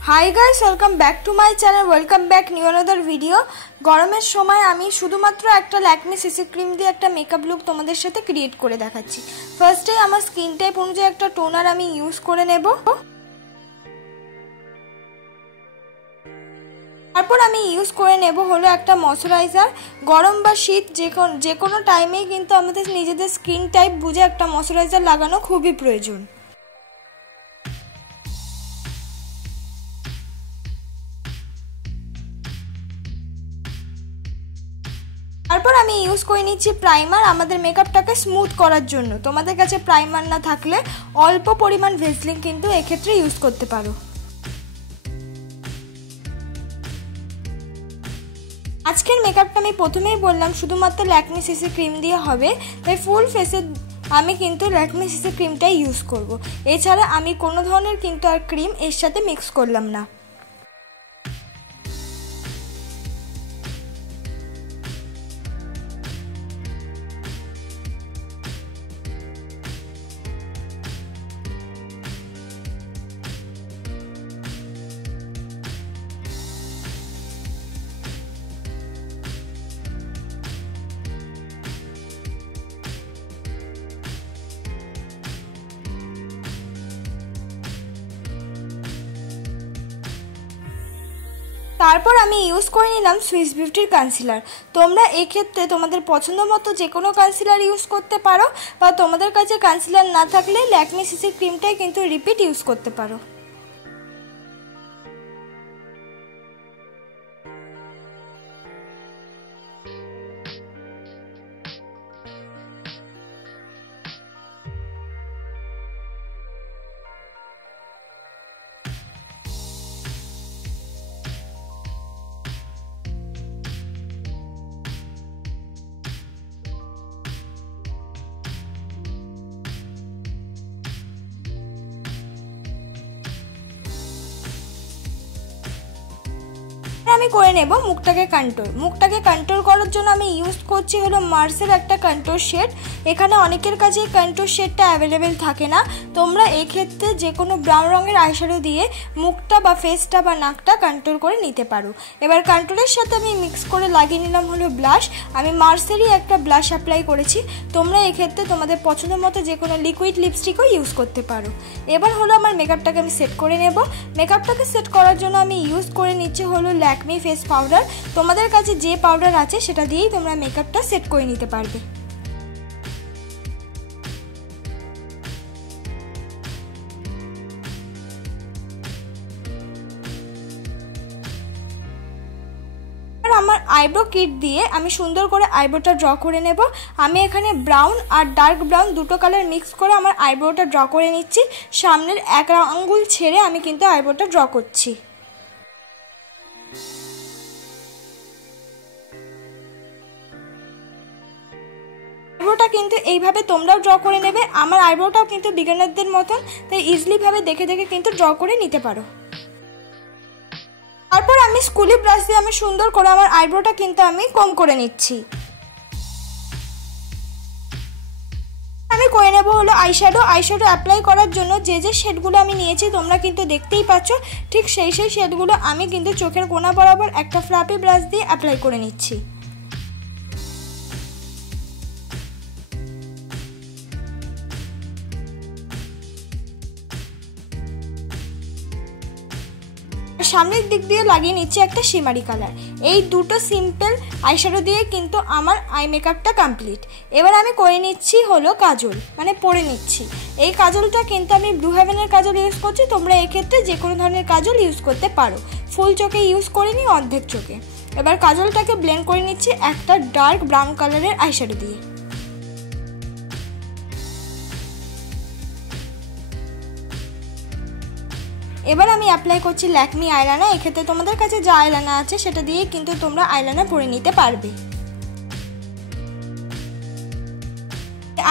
High guys welcome back to my channel welcome back new another video. गरमेर समय आमी शुधुमात्र एक लैक्मे सीसी क्रीम दिए एक मेकअप लुक तोमादेर साथे क्रिएट करे देखाच्छि। फार्स्टे आमार स्किन टाइप अनुयायी एक टोनार आमी यूज करे नेब। तारपर आमी यूज करे नेब हलो एक मयश्चाराइजार। गरम बा शीत जे कोनो टाइमेई किन्तु आमादेर निजेदेर स्किन टाइप बुझे एक मयश्चाराइजार लागानो खूबई प्रयोजन। তারপর আমি ইউজ করে নিচ্ছি প্রাইমার আমাদের মেকআপটাকে স্মুথ করার জন্য। তোমাদের কাছে প্রাইমার না থাকলে অল্প পরিমাণ ভেসলিন কিন্তু এই ক্ষেত্রে ইউজ করতে পারো। আজকের মেকআপটা আমি প্রথমেই বললাম শুধুমাত্র ল্যাকমে সিসি ক্রিম দিয়ে হবে, তাই ফুল ফেসে আমি কিন্তু ল্যাকমে সিসি ক্রিমটাই ইউজ করব। এছাড়া আমি কোনো ধরনের কিন্তু আর ক্রিম এর সাথে মিক্স করলাম না। তারপর আমি ইউজ করে নিলাম সুইস বিউটির কনসিলার। তোমরা এই ক্ষেত্রে তোমাদের পছন্দ মতো যে কোনো কনসিলার ইউজ করতে পারো, বা তোমাদের কাছে কনসিলার না থাকলে ল্যাকমে সিসি ক্রিমটাই কিন্তু রিপিট ইউজ করতে পারো। আমি করে নেব মুখটাকে কন্ট্রোল। মুখটাকে কন্ট্রোল করার জন্য আমি ইউজ করছি হলো মার্সের একটা কন্ট্রোল শেড। এখানে অনেকের কাছে কন্ট্রোল শেডটা অ্যাভেলেবেল থাকে না, তোমরা এই ক্ষেত্রে যে কোনো ব্রাউন রঙের আইশ্যাডো দিয়ে মুখটা বা ফেসটা বা নাকটা কন্ট্রোল করে নিতে পারো। এবার কন্ট্রোলের সাথে আমি মিক্স করে লাগিয়ে নিলাম হলো ব্লাশ। আমি মার্সেরই একটা ব্লাশ অ্যাপ্লাই করেছি, তোমরা এই ক্ষেত্রে তোমাদের পছন্দ মতো যে কোনো লিকুইড লিপস্টিকও ইউজ করতে পারো। এবার হলো আমার মেকআপটাকে আমি সেট করে নেব। মেকআপটাকে সেট করার জন্য আমি ইউজ করে নিচ্ছি হলো ল্যাকমে ফেস পাউডার। তোমাদের কাছে যে পাউডার আছে সেটা দিয়েই তোমরা মেকআপটা সেট করে নিতে পারবে। আমার আইব্রো কিট দিয়ে আমি সুন্দর করে আইব্রোটা ড্র করে নেব। আমি এখানে ব্রাউন আর ডার্ক ব্রাউন দুটো কালার মিক্স করে আমার আইব্রোটা ড্র করে নিচ্ছি। সামনের এক আঙ্গুল ছেড়ে আমি কিন্তু আইব্রোটা ড্র করছি। আইব্রোটা কিন্তু এইভাবে তোমরাও ড্র করে নেবে। আমার আইব্রোটাও কিন্তু বিগিনারদের মতন, তাই ইজিলি ভাবে দেখে দেখে কিন্তু ড্র করে নিতে পারো। তারপর আমি স্কুলি ব্রাশ দিয়ে আমি সুন্দর করে আমার আইব্রোটা কিন্তু আমি কম করে নিচ্ছি। আমি করে নেব হলো আইশ্যাডো। আইশ্যাডো অ্যাপ্লাই করার জন্য যে যে শেডগুলো আমি নিয়েছি তোমরা কিন্তু দেখতেই পাচ্ছ, ঠিক সেই শেডগুলো আমি কিন্তু চোখের কোণা বরাবর একটা ফ্লাপি ব্রাশ দিয়ে অ্যাপ্লাই করে নিচ্ছি। সামনের দিক দিয়ে লাগিয়ে নিচ্ছি একটা শিমারি কালার। এই দুটো সিম্পল আইশ্যাডো দিয়ে কিন্তু আমার আই মেকআপটা কমপ্লিট। এবার আমি করে নিচ্ছি হলো কাজল, মানে পরে নিচ্ছি। এই কাজলটা কিন্তু আমি ব্লু হেভেনের কাজল ইউজ করছি, তোমরা এক্ষেত্রে যে কোনো ধরনের কাজল ইউজ করতে পারো। ফুল চোখে ইউজ করিনি, অর্ধেক চোখে। এবার কাজলটাকে ব্লেন্ড করে নিচ্ছি একটা ডার্ক ব্রাউন কালারের আইশ্যাডো দিয়ে। এবার আমি অ্যাপ্লাই করছি ল্যাকমি আইলাইনার। এক্ষেত্রে তোমাদের কাছে যা আইলাইনার আছে সেটা দিয়ে কিন্তু তোমরা আইলাইনার পরে নিতে পারবে।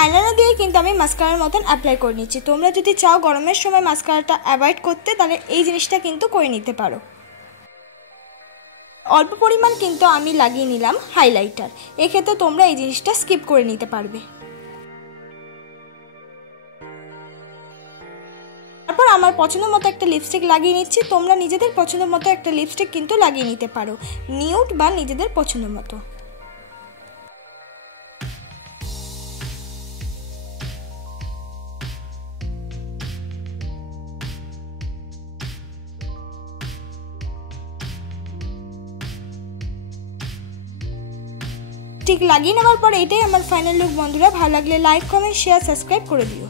আইলাইনার দিয়ে কিন্তু আমি মাস্কারার মতন অ্যাপ্লাই করে নিচ্ছি। তোমরা যদি চাও গরমের সময় মাস্কারাটা অ্যাভয়েড করতে, তাহলে এই জিনিসটা কিন্তু করে নিতে পারো। অল্প পরিমাণ কিন্তু আমি লাগিয়ে নিলাম হাইলাইটার। এক্ষেত্রে তোমরা এই জিনিসটা স্কিপ করে নিতে পারবে। তারপর আমার আমার পছন্দ মতো একটা লিপস্টিক লাগিয়ে নিচ্ছি। তোমরা নিজেদের পছন্দ মতো একটা লিপস্টিক কিন্তু লাগিয়ে নিতে পারো, নিউড বা নিজেদের পছন্দ মতো। লাগিয়ে নেওয়ার পর এটাই আমার ফাইনাল লুক বন্ধুরা। ভালো লাগলে লাইক, কমেন্ট, শেয়ার, সাবস্ক্রাইব করে দিও।